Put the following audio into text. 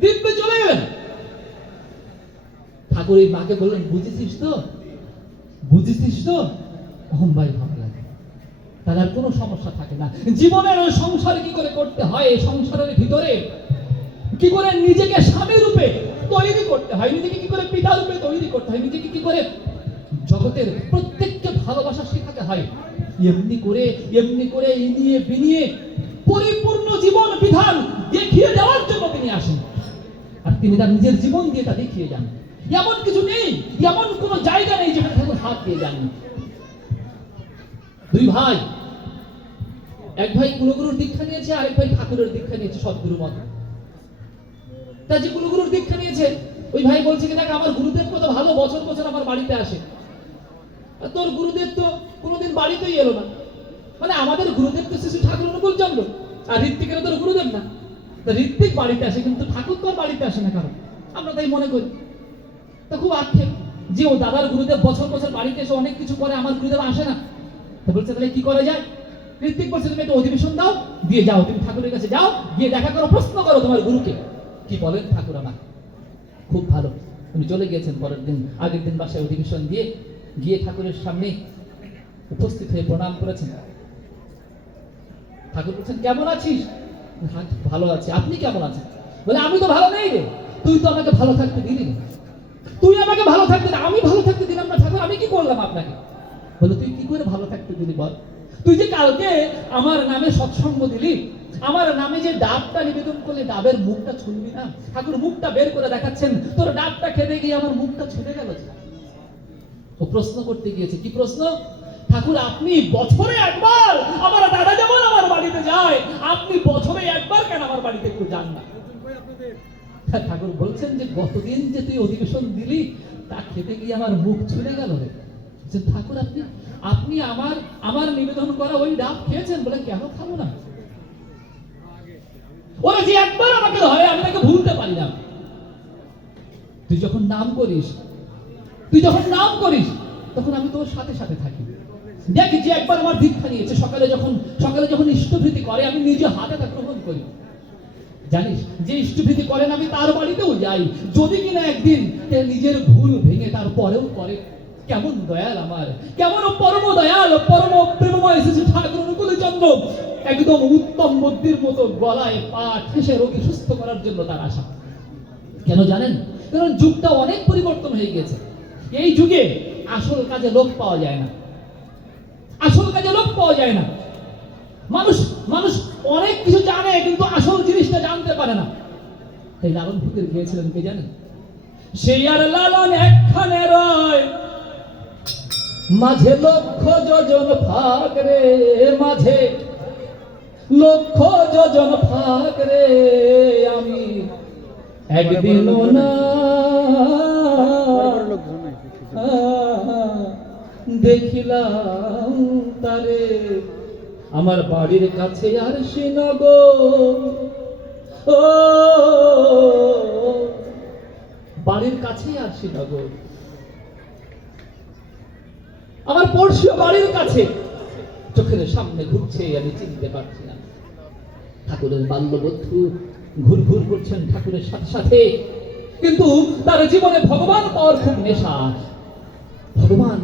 দিব্যে চলে গেলেন। ঠাকুর এই মাকে বললেন, বুঝেছিস তো? বুঝেছিস তো? তখন ভাই ভালো লাগে তাহলে আর কোনো সমস্যা থাকে না। জীবনের ওই সংসার কি করে করতে হয়? এই সংসারের ভিতরে কি করে নিজেকে স্বামী রূপে তৈরি করতে হয়? নিজেকে কি করে পিতা রূপে তৈরি করতে হয়? নিজেকে কি করে জগতের প্রত্যেককে ভালোবাসা শেখাতে হয়? এমনি করে এমনি করে ইনিয়ে বিনিয়ে পরিপূর্ণ জীবন বিধান তিনি তার নিজের জীবন দিয়ে তা দেখিয়ে যান। এমন কিছু নেই, এমন কোনো জায়গা নেই যেখানে ঠাকুর হাত দিয়ে যান দুই ভাই, এক ভাই কুলগুরুর দীক্ষা নিয়েছে, আরেক ভাই ঠাকুরের দীক্ষা নিয়েছে সদ্গুরু মত। তা যে কুলগুরুর দীক্ষা নিয়েছে, ওই ভাই বলছে কি, দেখ, আমার গুরুদেব কত ভালো, বছর বছর আমার বাড়িতে আসে। তোর গুরুদেব তো কোনোদিন বাড়িতেই এলো না। মানে আমাদের গুরুদেব তো শিশু ঠাকুর অনুকূল চন্দ্র আর ঋত্বিকের তোর গুরুদেব না। ঋত্বিক বাড়িতে আসে, কিন্তু ঠাকুর তো বাড়িতে আসে না কারণ। আমরা তাই মনে করি। তো খুব আক্ষেপ যে ও দাদার গুরুদেব বছর বছর বাড়িতে এসে অনেক কিছু করে, আমার গুরুদেব আসে না। তো বলছে, তাহলে কি করা যায়? ঋত্বিক বলছে, তুমি একটা অধিবেশন দাও, দিয়ে যাও, তুমি ঠাকুরের কাছে যাও, গিয়ে দেখা করো, প্রশ্ন করো তোমার গুরুকে। কি বলেন ঠাকুর আমার খুব ভালো। উনি চলে গিয়েছেন পরের দিন, আগের দিন বাসায় অধিবেশন দিয়ে গিয়ে ঠাকুরের সামনে উপস্থিত হয়ে প্রণাম করেছেন। ঠাকুর বলছেন, কেমন আছিস? ভালো আছি। আপনি কেমন আছেন? বলে, আমি তো ভালো নেই রে। তুই তো আমাকে ভালো থাকতে দিলি না তুই আমাকে ভালো থাকতে আমি ভালো থাকতে দিলাম না ঠাকুর, আমি কি করলাম আপনাকে? বলে, তুই কি করে ভালো থাকতে দিলি বল? তুই যে কালকে আমার নামে সৎসঙ্গ দিলি, আমার নামে যে ডাবটা নিবেদন করলে, ডাবের মুখটা ছুলবি না? ঠাকুর, মুখটা বের করে দেখাচ্ছেন। তোর ডাবটা খেতে গিয়ে আমার মুখটা ছুলে গেল ও প্রশ্ন করতে গিয়েছে, কি প্রশ্ন? ঠাকুর, আপনি বছরে একবার আমার দাদা যেমন আমার বাড়িতে যায় আপনি বছরে একবার কেন আমার বাড়িতে একটু যান না। হ্যাঁ, ঠাকুর বলছেন যে গতদিন যে তুই অধিবেশন দিলি তা খেতে গিয়ে আমার মুখ ছুলে গেল রে। বলছেন, ঠাকুর আপনি আপনি আমার আমার নিবেদন করা ওই ডাব খেয়েছেন বলে কেন খাব না? ওরা যে একবার আমাকে আমি তাকে ভুলতে পারি না। তুই যখন নাম করিস তুই যখন নাম করিস তখন আমি তোর সাথে সাথে থাকি। দেখ যে একবার আমার দীক্ষা নিয়েছে সকালে যখন সকালে যখন ইষ্টভৃতি করে আমি নিজে হাতে তা গ্রহণ করি। জানিস, যে ইষ্টভৃতি করেন আমি তার বাড়িতেও যাই। যদি কিনা একদিন নিজের ভুল ভেঙে তারপরেও করে, কেমন দয়াল আমার, কেমন পরম দয়াল, পরম প্রেমময় এসেছে ঠাকুর অনুকূল চন্দ্র। একদম উত্তম বুদ্ধির মতো গলায় পা ঠেসে রোগী সুস্থ করার জন্য তার আশা। কেন জানেন? কারণ যুগটা অনেক পরিবর্তন হয়ে গেছে এই যুগে আসল কাজে লোক পাওয়া যায় না। আসল কাজে লোক পাওয়া যায় না। মানুষ পারে না। তাই লালন ফকির গিয়েছিলেন কে জানেন? সেই আর লালন একখানে রয়। মাঝে লক্ষ যোজন ফাঁক রে, মাঝে লক্ষ যোজন ফাঁক রে, আমি একদিনও না দেখিলাম তারে। আমার বাড়ির কাছে আর শ্রীনগর ও, বাড়ির কাছে আর শ্রীনগর আমার পড়শীয় বাড়ির কাছে। চোখের সামনে ঘুরছে, আমি চিনতে পারছি না। ঠাকুরের বাল্যবধূ ঘুর ঘুর করছেন ঠাকুরের সাথে সাথে। কিন্তু তার জীবনে ভগবান পাওয়ার খুব নেশা। ভগবান